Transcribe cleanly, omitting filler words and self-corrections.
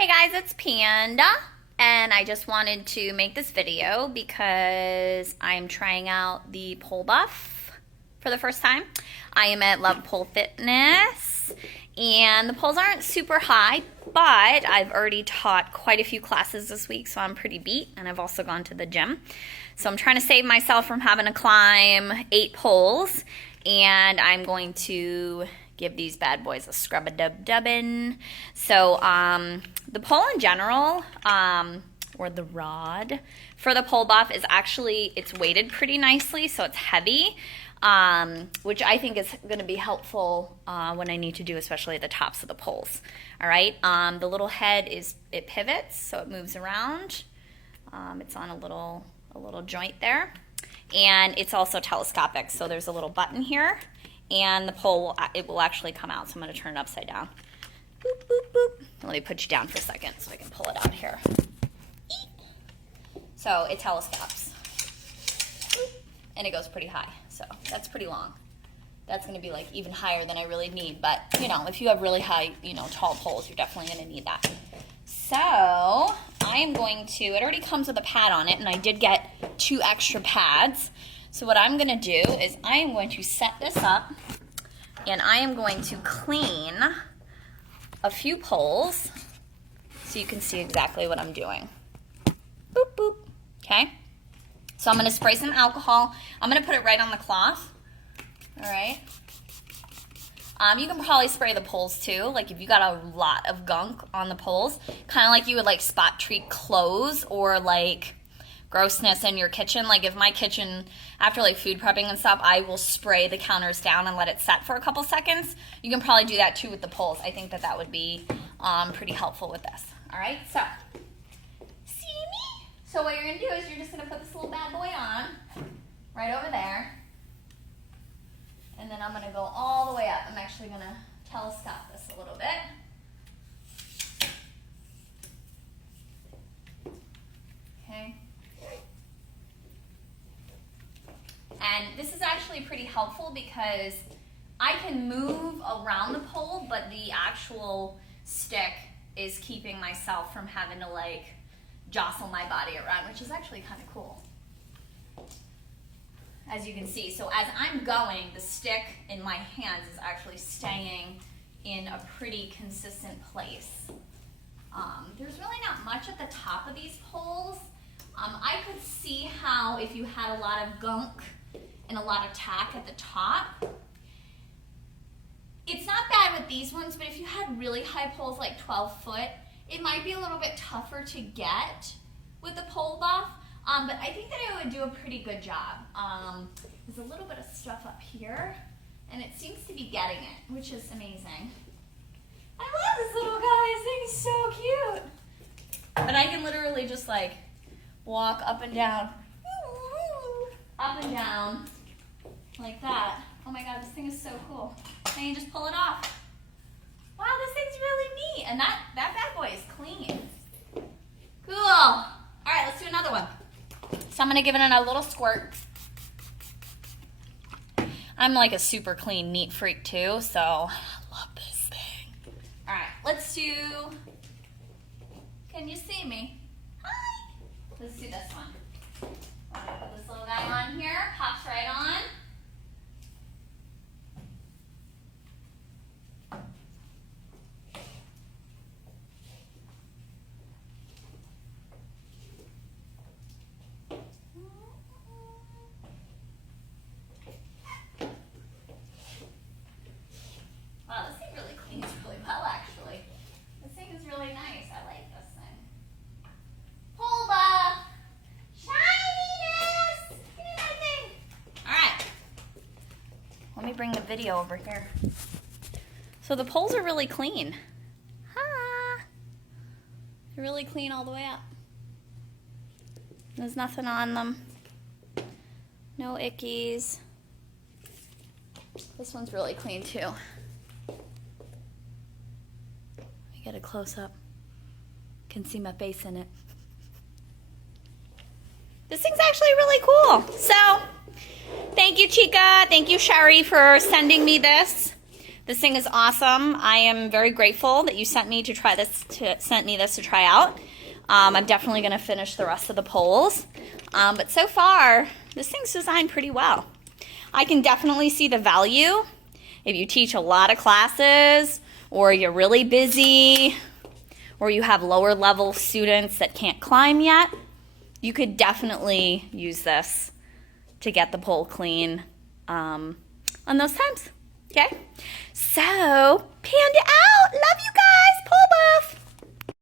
Hey guys, it's Panda, and I just wanted to make this video because I'm trying out the Polebuff for the first time. I am at Love Pole Fitness, and the poles aren't super high, but I've already taught quite a few classes this week, so I'm pretty beat, and I've also gone to the gym. So I'm trying to save myself from having to climb 8 poles, and I'm going to give these bad boys a scrub-a-dub-dubbin. So the pole in general, or the rod for the Polebuff is actually, it's weighted pretty nicely, so it's heavy, which I think is going to be helpful when I need to do especially the tops of the poles. All right, the little head it pivots, so it moves around. It's on a little joint there, and it's also telescopic, so there's a little button here, and the pole will actually come out. So I'm going to turn it upside down. Boop, boop, boop. Let me put you down for a second so I can pull it out here. So it telescopes, and it goes pretty high, so that's pretty long. That's going to be like even higher than I really need, but you know, if you have really high, tall poles, you're definitely going to need that. So I am going to, it already comes with a pad on it, and I did get 2 extra pads. So what I'm going to do is I am going to set this up, and I am going to clean a few poles so you can see exactly what I'm doing. Boop, boop. Okay? So I'm going to spray some alcohol. I'm going to put it right on the cloth. All right? You can probably spray the poles too, like if you got a lot of gunk on the poles, kind of like you would like spot treat clothes or like grossness in your kitchen. Like if my kitchen, after like food prepping and stuff, I will spray the counters down and let it set for a couple seconds. You can probably do that too with the poles. I think that would be pretty helpful with this. All right, so see me? So what you're gonna do is you're just gonna put this little bad boy on right over there. And then I'm going to go all the way up. I'm actually going to telescope this a little bit. Okay. And this is actually pretty helpful because I can move around the pole, but the actual stick is keeping myself from having to like jostle my body around, which is actually kind of cool. As you can see, so as I'm going, the stick in my hands is actually staying in a pretty consistent place. There's really not much at the top of these poles. I could see how if you had a lot of gunk and a lot of tack at the top, it's not bad with these ones, but if you had really high poles like 12 foot, it might be a little bit tougher to get with the Polebuff. But I think that it would do a pretty good job. There's a little bit of stuff up here, and it seems to be getting it, which is amazing. I love this little guy. This thing is so cute. And I can literally just like walk up and down, like that. Oh my God, this thing is so cool. And you just pull it off. Wow, this thing's really neat. And that bad boy is clean. Cool. All right, let's do another one. So I'm going to give it a little squirt. I'm like a super clean, neat freak too, so I love this thing. All right, let's do, can you see me? Hi. Let's do this one. I'm going to put this little guy on here, pops right on. Bring the video over here. So the poles are really clean. They're really clean all the way up. There's nothing on them. No ickies. This one's really clean too. Let me get a close up. Can see my face in it. This thing's actually really cool. So thank you, Chica. Thank you, Sherry, for sending me this. This thing is awesome. I am very grateful that you sent me this to try out. I'm definitely going to finish the rest of the poles. But so far, this thing's designed pretty well. I can definitely see the value if you teach a lot of classes, or you're really busy, or you have lower level students that can't climb yet. You could definitely use this to get the pole clean on those times. Okay? So, Panda out! Love you guys!